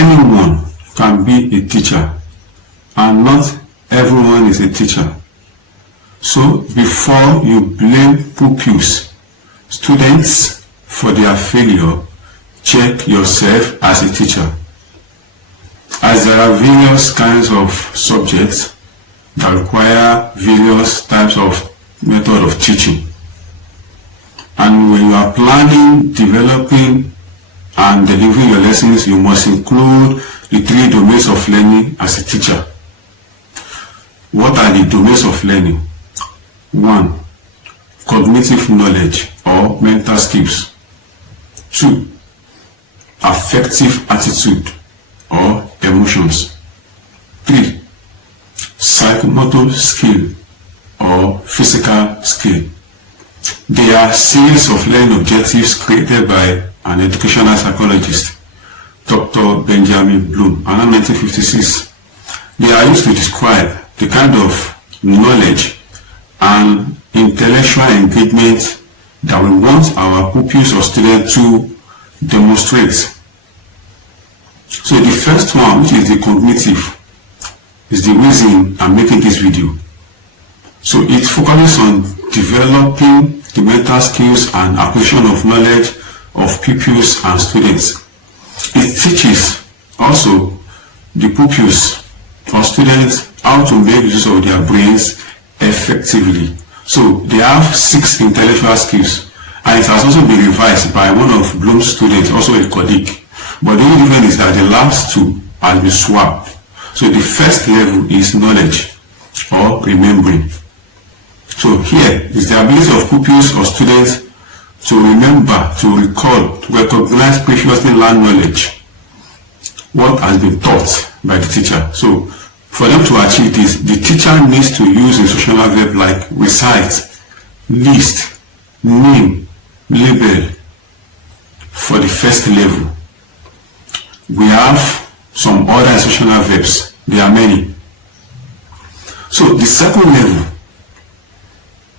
anyone can be a teacher, and not everyone is a teacher. So before you blame pupils, students for their failure, check yourself as a teacher, as there are various kinds of subjects that require various types of method of teaching. And when you are planning, developing, and delivering your lessons, you must include the 3 domains of learning as a teacher. What are the domains of learning? 1. Cognitive knowledge or mental skills. 2. Affective attitude or emotions. 3. Psychomotor skill or physical skill. They are series of learning objectives created by an educational psychologist, Dr. Benjamin Bloom, around 1956. They are used to describe the kind of knowledge and intellectual engagement that we want our pupils or students to demonstrate. So the first one, which is the cognitive, is the reason I'm making this video. So it focuses on developing the mental skills and acquisition of knowledge of pupils and students. It teaches also the pupils or students how to make use of their brains effectively. So they have 6 intellectual skills, and it has also been revised by one of Bloom's students, also a colleague. But the only difference is that the last 2 have been swapped. So the first level is knowledge or remembering. So here is the ability of pupils or students to remember, to recall, to recognize previously learned knowledge, what has been taught by the teacher. So for them to achieve this, the teacher needs to use instructional verbs like recite, list, name, label for the first level. We have some other instructional verbs. There are many. So the second level,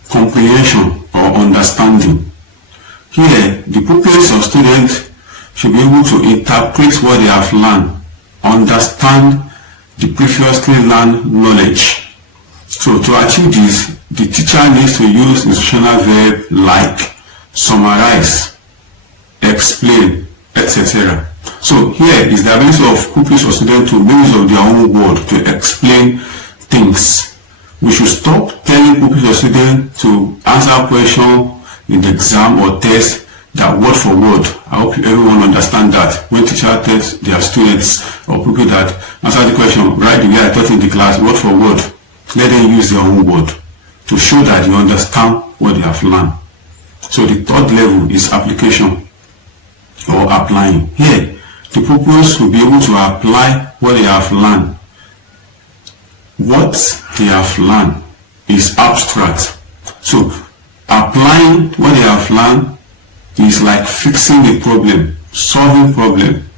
comprehension or understanding. Here, the pupils or students should be able to interpret what they have learned, understand the previously learned knowledge. So to achieve this, the teacher needs to use instructional verbs like summarize, explain, etc. So here is the ability of pupils or students to make use of their own word to explain things. We should stop telling pupils or students to answer questions in the exam or test that word for word. I hope everyone understand that. When teacher tells their students or people that answer the question right the way I taught in the class, word for word, let them use their own word to show that you understand what they have learned. So the third level is application or applying. Here, the pupils will be able to apply what they have learned. What they have learned is abstract. So applying what they have learned is like fixing a problem, solving problem,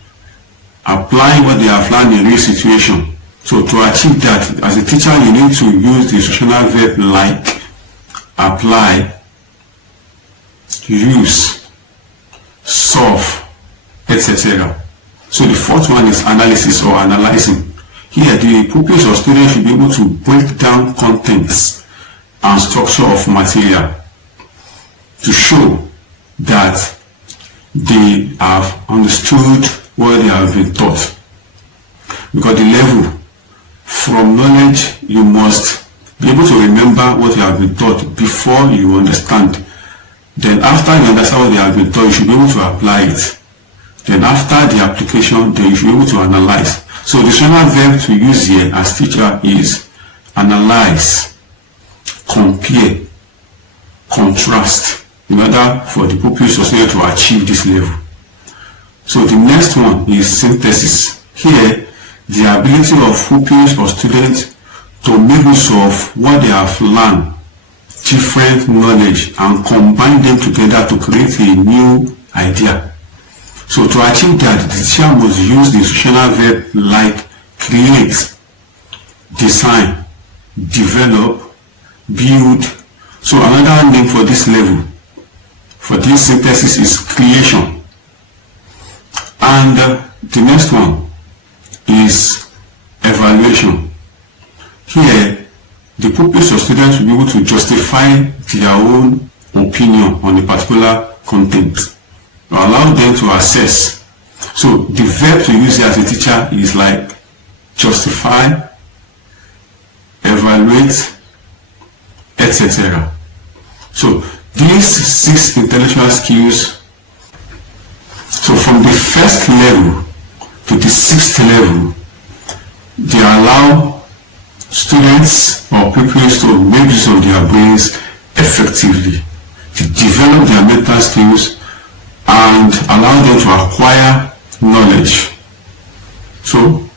applying what they have learned in real situation. So to achieve that, as a teacher, you need to use the instructional verb like, apply, use, solve, etc. So the fourth one is analysis or analyzing. Here, the pupils or students should be able to break down contents and structure of material to show that they have understood what they have been taught. Because the level from knowledge, you must be able to remember what you have been taught before you understand. Then after you understand what they have been taught, you should be able to apply it. Then after the application, then you should be able to analyze. So the instructional verb to use here as teacher is analyze, compare, contrast, in order for the pupils or students to achieve this level. So the next one is synthesis. Here, the ability of pupils or students to make use of what they have learned, different knowledge, and combine them together to create a new idea. So to achieve that, the teacher must use the instructional verb like create, design, develop, build. So another name for this level, for this synthesis, is creation. And the next one is evaluation. Here, the pupils or students will be able to justify their own opinion on a particular content, or allow them to assess. So the verb to use here as a teacher is like justify, evaluate, etc. So these 6 intellectual skills, so from the first level to the 6th level, they allow students or pupils to make use of their brains effectively, to develop their mental skills and allow them to acquire knowledge. So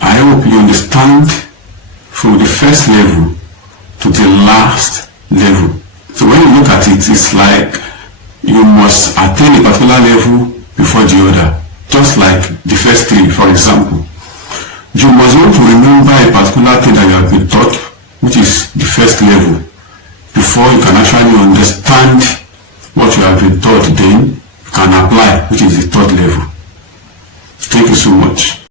I hope you understand from the first level to the last level. So when you look at it, it's like you must attain a particular level before the other. Just like the first 3, for example. You must want to remember a particular thing that you have been taught, which is the first level, before you can actually understand what you have been taught. Then you can apply, which is the 3rd level. Thank you so much.